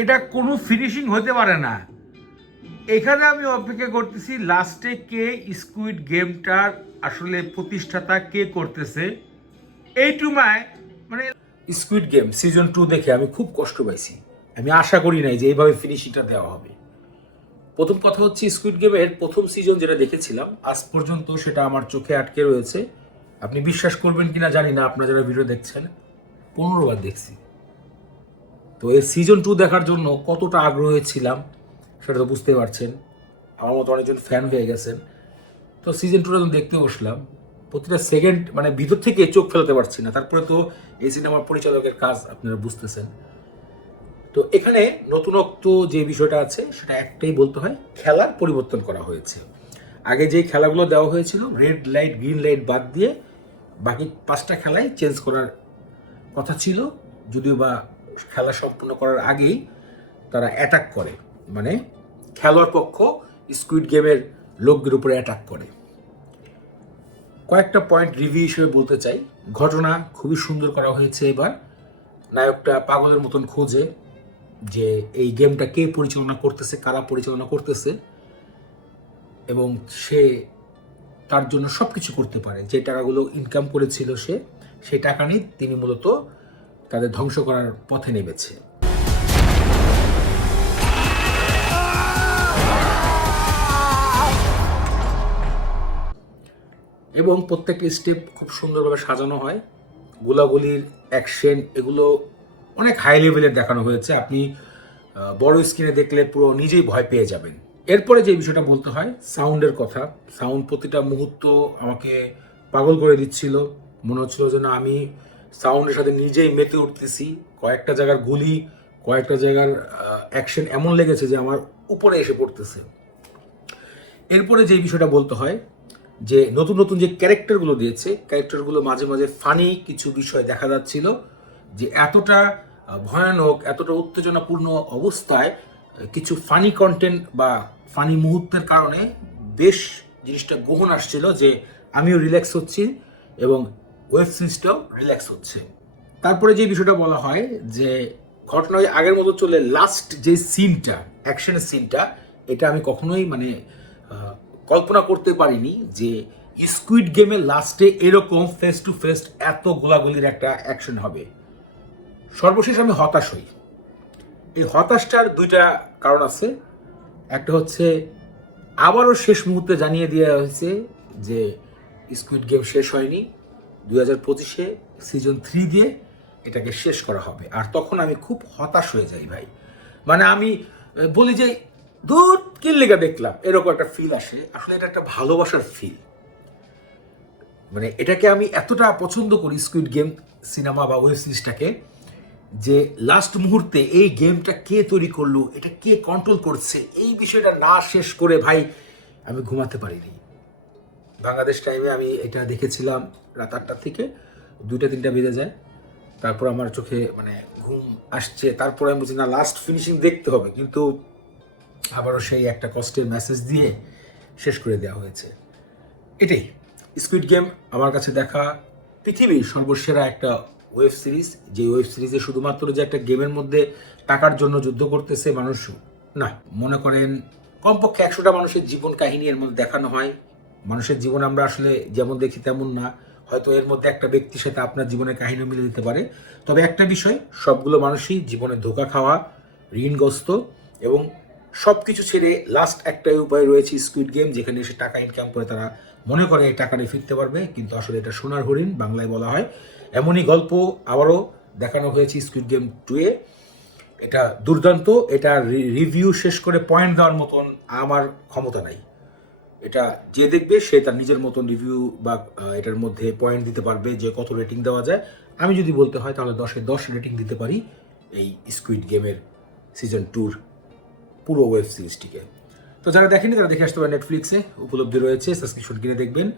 এটা কোনো ফিনিশিং হতে পারে না। এখানে আমি অপেক্ষা করতেছি লাস্টে কে স্কুইড গেমটার আসলে প্রতিষ্ঠাতা কে করতেছে এইটুমায়। মানে স্কুইড গেম সিজন 2 দেখে আমি খুব কষ্ট পাইছি। আমি আশা করি নাই যে এইভাবে ফিনিশিংটা দেওয়া হবে। প্রথম কথা হচ্ছে স্কুইড গেমের প্রথম সিজন যেটা দেখেছিলাম আজ পর্যন্ত সেটা আমার চোখে আটকে রয়েছে। আপনি বিশ্বাস করবেন কিনা জানি না, আপনারা যারা ভিডিও দেখছেন, 15 বার দেখছি। তো এই সিজন 2 দেখার জন্য কতটা আগ্রহী ছিলাম সেটা তো বুঝতে পারছেন। আমার মতো অনেকজন ফ্যান হয়ে গেছেন। তো সিজন 2টা যখন দেখতে বসলাম, প্রতিটা সেকেন্ড মানে ভিতর থেকে চোখ ফেলতে পারছি না। তারপরে তো এই সিনেমার পরিচালকের কাজ আপনারা বুঝতেছেন। তো এখানে নতুনত্ব যে বিষয়টা আছে সেটা একটাই বলতে হয়, খেলার পরিবর্তন করা হয়েছে। আগে যে খেলাগুলো দেওয়া হয়েছিল রেড লাইট গ্রিন লাইট বাদ দিয়ে বাকি 5টা খেলাই চেঞ্জ করার কথা ছিল, যদিও বা খেলা সম্পূর্ণ করার আগেই তারা অ্যাটাক করে, মানে খেলোয়াড় পক্ষ স্কুইড গেমের লোকদের উপরে অ্যাটাক করে। কয়েকটা পয়েন্ট রিভিউ হিসেবে বলতে চাই। ঘটনা খুবই সুন্দর করা হয়েছে। এবার নায়কটা পাগলের মতন খোঁজে যে এই গেমটা কে পরিচালনা করতেছে, কারা পরিচালনা করতেছে, এবং সে তার জন্য সব কিছু করতে পারে। যে টাকাগুলো ইনকাম করেছিল সে, সেই টাকা নিয়ে তিনি মূলত তাদের ধ্বংস করার পথে নেমেছে। এবং প্রত্যেকটা স্টেপ খুব সুন্দরভাবে সাজানো হয়। গোলাগুলির অ্যাকশন এগুলো অনেক হাই লেভেলের দেখানো হয়েছে। আপনি বড় স্ক্রিনে দেখলে পুরো নিজেই ভয় পেয়ে যাবেন। এরপরে যে বিষয়টা বলতে হয় সাউন্ডের কথা। সাউন্ড প্রতিটা মুহূর্ত আমাকে পাগল করে দিচ্ছিল। মনে হচ্ছিল যে না, আমি সাউন্ডের সাথে নিজেই মেতে উঠতেছি। কয়েকটা জায়গার গুলি, কয়েকটা জায়গার অ্যাকশন এমন লেগেছে যে আমার উপরে এসে পড়তেছে। এরপরে যে বিষয়টা বলতে হয় যে নতুন নতুন যে ক্যারেক্টারগুলো দিয়েছে, ক্যারেক্টারগুলো মাঝে মাঝে ফানি কিছু বিষয় দেখা যাচ্ছিল, যে এতটা ভয়ানক এতটা উত্তেজনাপূর্ণ অবস্থায় কিছু ফানি কন্টেন্ট বা ফানি মুহূর্তের কারণে বেশ জিনিসটা গ্রহণ আসছিল, যে আমিও রিল্যাক্স হচ্ছি এবং ওয়েব সিরিজটাও রিল্যাক্স হচ্ছে। তারপরে যে বিষয়টা বলা হয় যে ঘটনায় আগের মতো চলে, লাস্ট যে সিনটা, অ্যাকশনের সিনটা, এটা আমি কখনোই মানে কল্পনা করতে পারিনি যে স্কুইড গেমের লাস্টে এরকম ফেস টু ফেস এত গোলাগুলির একটা অ্যাকশন হবে। সর্বশেষ আমি হতাশ হই। এই হতাশটার দুইটা কারণ আছে। একটা হচ্ছে আবারও শেষ মুহূর্তে জানিয়ে দেওয়া হয়েছে যে স্কুইড গেম শেষ হয়নি, 2025-এ সিজন 3 দিয়ে এটাকে শেষ করা হবে। আর তখন আমি খুব হতাশ হয়ে যাই ভাই। মানে আমি বলি যে দূর কি লেগে দেখলাম, এরকম একটা ফিল আসে। আসলে এটা একটা ভালোবাসার ফিল। মানে এটাকে আমি এতটা পছন্দ করি স্কুইড গেম সিনেমা বা ওয়েব সিরিজটাকে, যে লাস্ট মুহূর্তে এই গেমটা কে তৈরি করলো, এটা কে কন্ট্রোল করছে, এই বিষয়টা না শেষ করে ভাই আমি ঘুমাতে পারিনি। বাংলাদেশ টাইমে আমি এটা দেখেছিলাম রাত 8টা থেকে 2টা-3টা বেজে যায়। তারপর আমার চোখে মানে ঘুম আসছে। তারপরে আমি বলছি না, লাস্ট ফিনিশিং দেখতে হবে, কিন্তু আবারও সেই একটা কষ্টের মেসেজ দিয়ে শেষ করে দেওয়া হয়েছে। এটাই স্কুইড গেম আমার কাছে দেখা পৃথিবীর সর্বসেরা একটা ওয়েব সিরিজ। যে ওয়েব সিরিজে শুধুমাত্র যে একটা গেমের মধ্যে টাকার জন্য যুদ্ধ করতেছে মানুষ, না, মনে করেন কমপক্ষে 100টা মানুষের জীবন কাহিনী এর মধ্যে দেখানো হয়। মানুষের জীবন আমরা আসলে যেমন দেখি তেমন না, হয়তো এর মধ্যে একটা ব্যক্তির সাথে আপনার জীবনের কাহিনী মিলে দিতে পারে। তবে একটা বিষয়, সবগুলো মানুষই জীবনে ধোঁকা খাওয়া, ঋণগ্রস্ত, এবং সব কিছু ছেড়ে লাস্ট একটাই উপায় রয়েছে স্কুইড গেম, যেখানে এসে টাকা ইনকাম করে তারা মনে করে এই টাকা নিয়ে ফিরতে পারবে, কিন্তু আসলে এটা সোনার হরিণ বাংলায় বলা হয়। এমনই গল্প আবারও দেখানো হয়েছে স্কুইড গেম 2-এ। এটা দুর্দান্ত। এটা রিভিউ শেষ করে পয়েন্ট দেওয়ার মতন আমার ক্ষমতা নাই। এটা যে দেখবে সে তার নিজের মতন রিভিউ বা এটার মধ্যে পয়েন্ট দিতে পারবে যে কত রেটিং দেওয়া যায়। আমি যদি বলতে হয় তাহলে 10-এ 10 রেটিং দিতে পারি এই স্কুইড গেমের সিজন 2-র পুরো ওয়েব সিরিজটিকে। তো যারা দেখেনি তারা দেখে আসতে পারে, নেটফ্লিক্সে উপলব্ধি রয়েছে, সাবস্ক্রিপশন কিনে দেখবেন।